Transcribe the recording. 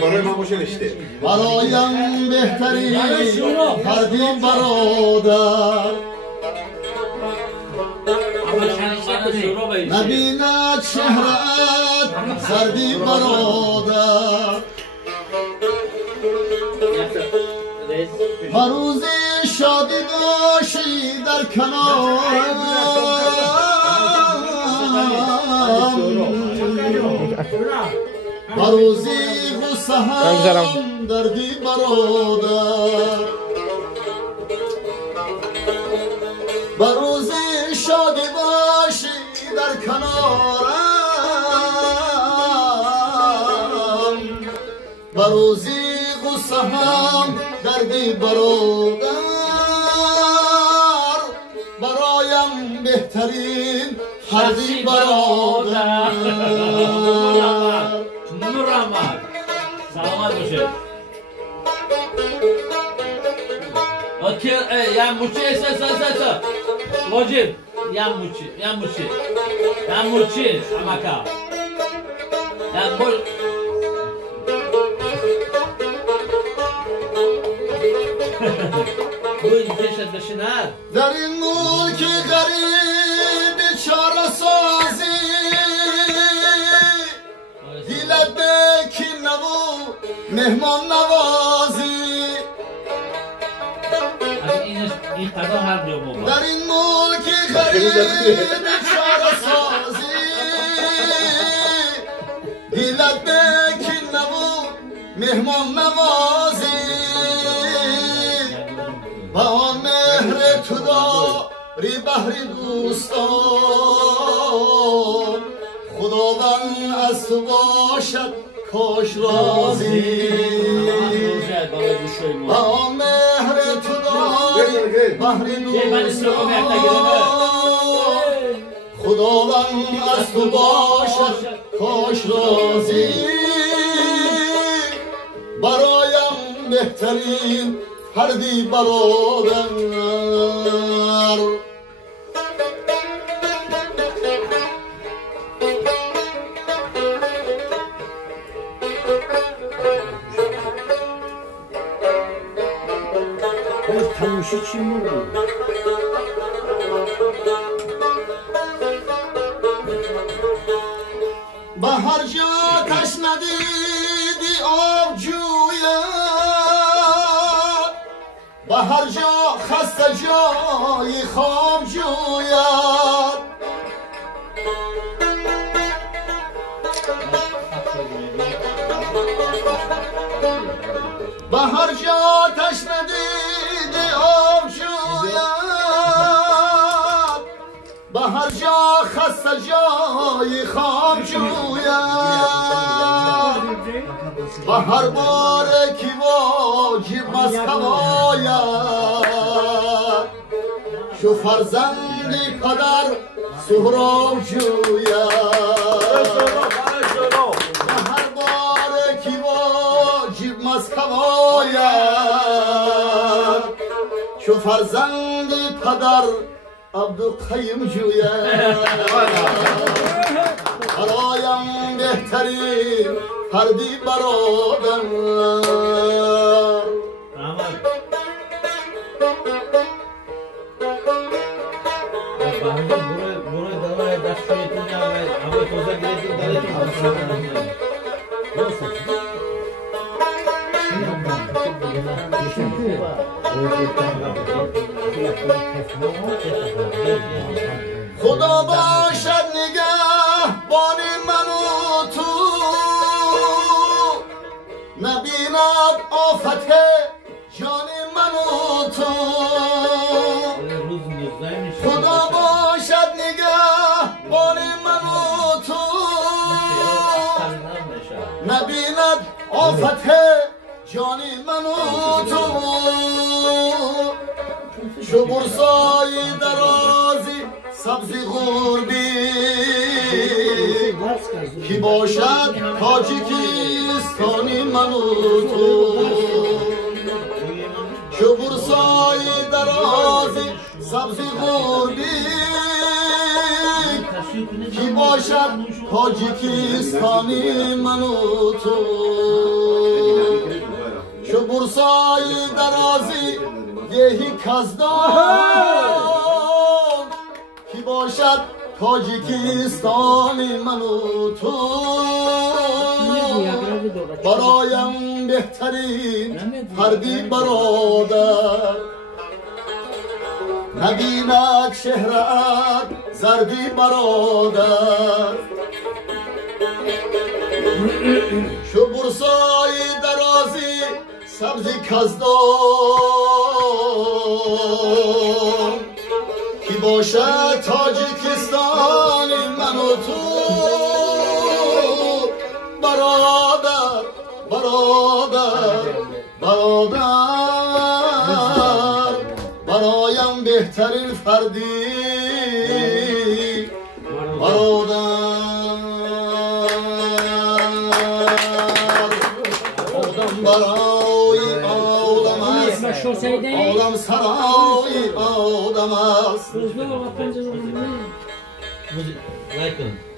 برای من باشه نشته برایم بهترین فردی برادر نبیند چهرت سردی برادر هر روزی شادی باشی در کنارم هر روزی غصه هم دردی برادر هر روزی شادی باشی در کنارم هر روزی غصه هم دردی برادر برایم بهترین فردی برادر نورامد سلامت باشه یم موچی ایسا واجب یم موچی امکا در این ملک غریب بیچاره سازی دیلت بکی نبو مهمان نوازی در این ملک غریب بیچاره سازی دیلت بکی نبو مهمان نوازی با مهر تو داری بحری دوستان خداوند از تو باشد کاش راضی با مهر تو داری بحری دوستان خداوند از تو باشد کاش راضی برایم بهترین فردی برادر تموشی چی موگو؟ به هر جا تشنه دیدی آب جویم به هر جا خسته جای خواب جوید به هر جا تشنه دیدی آب جوید به هر جا خسته جای خواب جوید و هر بار که واجب مسکم آید شو فرزندی پدر سهراب جوید و هر بار که واجب مسکم آید شو فرزندی پدر عبدالقیم جوید برایم بهترین فردی برادر خدا باشد نگهبان من و تو نبیند آفت جان من و تو خدا باشد نگهبان من و تو نبیند آفت جان من و تو شو برسای درازی سبزی غربی کی باشد تاجیکستانی من و تو شو برسای درازی سبزی غربی کی باشد تاجیکستانی من و تو برسای درازی دهی کزدان کی باشد تاجیکستان من و تو برایم بهترین فردی برادر نبیند شهرت زردی برادر شو برسای درازی سبزی کزدان کی باشد تاجیکستان من و تو برادر برادر برادر برایم بهترین فردی برادر آدم برای آدم است آدم سرای آدم است Like